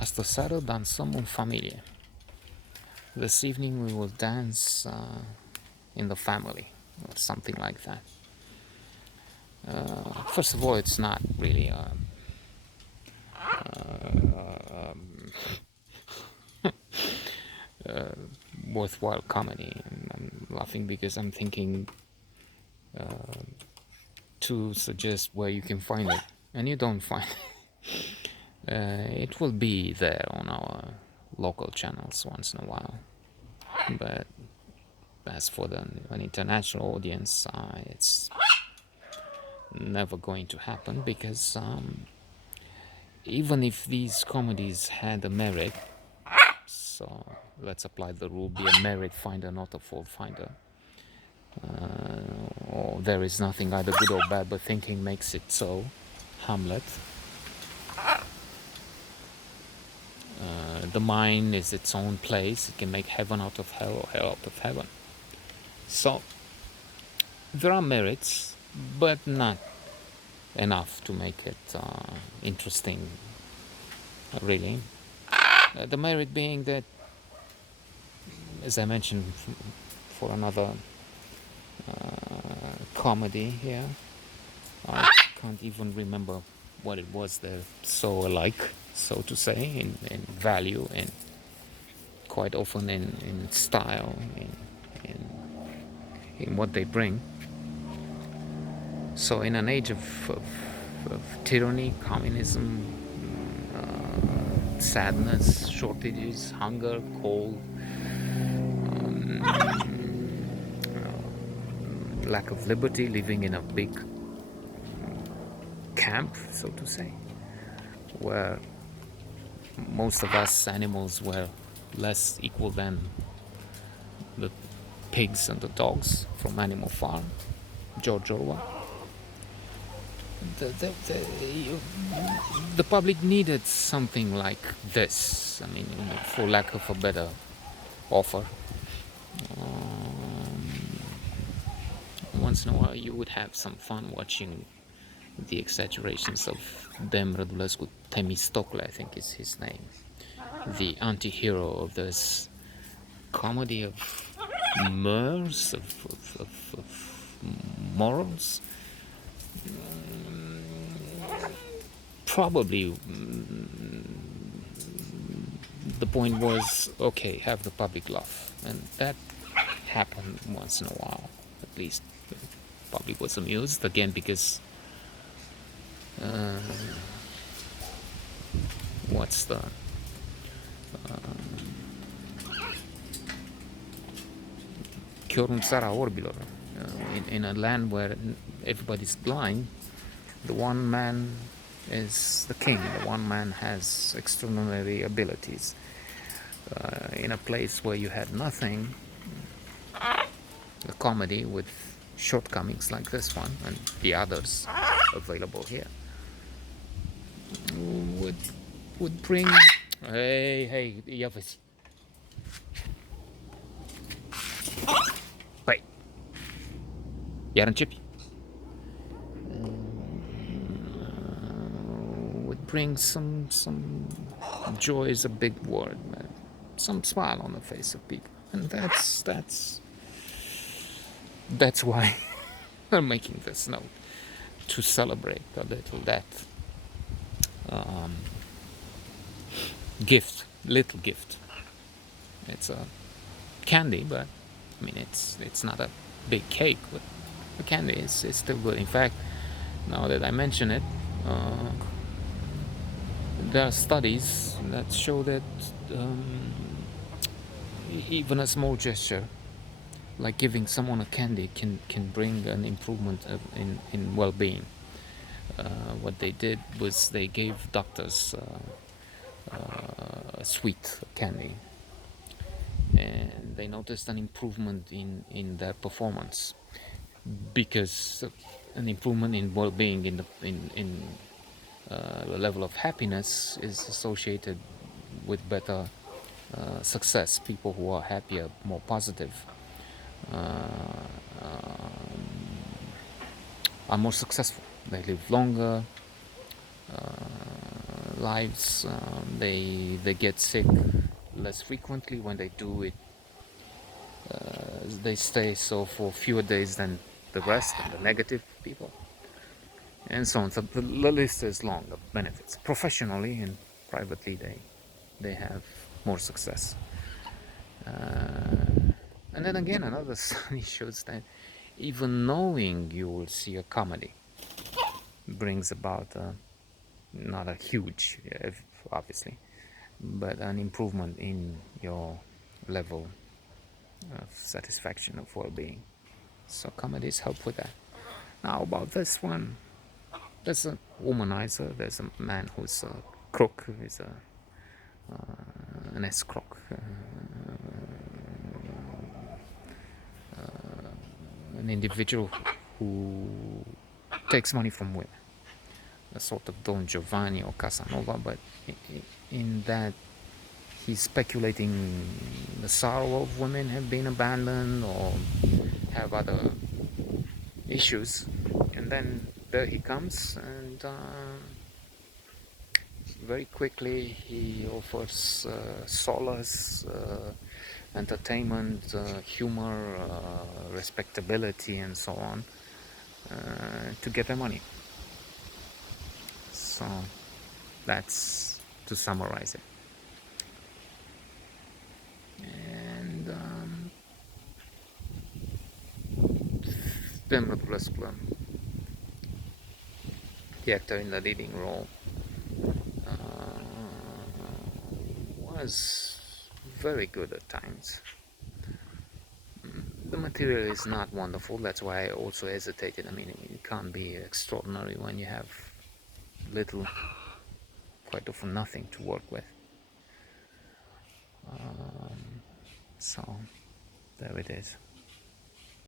Asta, Seara, Dansam, Familie. This evening we will dance in the family, or something like that. First of all, it's not really a worthwhile comedy. And I'm laughing because I'm thinking to suggest where you can find it, and you don't find it. It will be there on our local channels once in a while, but as for an international audience, it's never going to happen because even if these comedies had a merit, so let's apply the rule: be a merit finder, not a fault finder. Or there is nothing either good or bad, but thinking makes it so. Hamlet. The mind is its own place. It can make heaven out of hell or hell out of heaven. So there are merits, but not enough to make it interesting, really. The merit being that, as I mentioned for another comedy here, I can't even remember what it was. They're so alike, so to say, in value and quite often in style, in what they bring. So in an age of tyranny, communism, sadness, shortages, hunger, cold, lack of liberty, living in a big camp, so to say, where most of us animals were less equal than the pigs and the dogs from Animal Farm, George Orwell. The public needed something like this. I mean, for lack of a better offer. Once in a while, you would have some fun watching the exaggerations of Dem Rădulescu. Themistocle, I think is his name, the anti-hero of this comedy of mores, of morals. Probably the point was, okay, have the public laugh, and that happened once in a while. At least the public was amused again because what's the chiar în țara orbilor, in a land where everybody's blind, the one man is the king. The one man has extraordinary abilities. In a place where you had nothing, a comedy with shortcomings like this one and the others available here would bring. Hey, ia vezi. Păi, iar începi. Would bring some joy is a big word, man. Some smile on the face of people, and that's why I'm making this note, to celebrate a little that little gift. It's a candy, but I mean it's not a big cake, but the candy is still good. In fact, now that I mention it, there are studies that show that even a small gesture, like giving someone a candy, can bring an improvement in well-being. What they did was they gave doctors a sweet candy, and they noticed an improvement in their performance, because an improvement in well-being in the level of happiness is associated with better success. People who are happier, more positive, are more successful. They live longer, lives. They get sick less frequently. When they do it, they stay so for fewer days than the rest and the negative people, and so on. So the list is long of benefits. Professionally and privately, they have more success. And then again, another study shows that even knowing you will see a comedy brings about not a huge, obviously, but an improvement in your level of satisfaction of well-being. So comedies help with that. Now about this one, there's a womanizer. There's a man who's a crook, who's an S-crook, an individual who takes money from women, a sort of Don Giovanni or Casanova, but in that he's speculating the sorrow of women have been abandoned or have other issues, and then there he comes, and very quickly he offers solace, entertainment, humor, respectability, and so on, to get their money. So that's to summarize it. And Pemrod Rusplum, the actor in the leading role, was very good at times. The material is not wonderful, that's why I also hesitated. I mean, it can't be extraordinary when you have little, quite often nothing to work with. So there it is.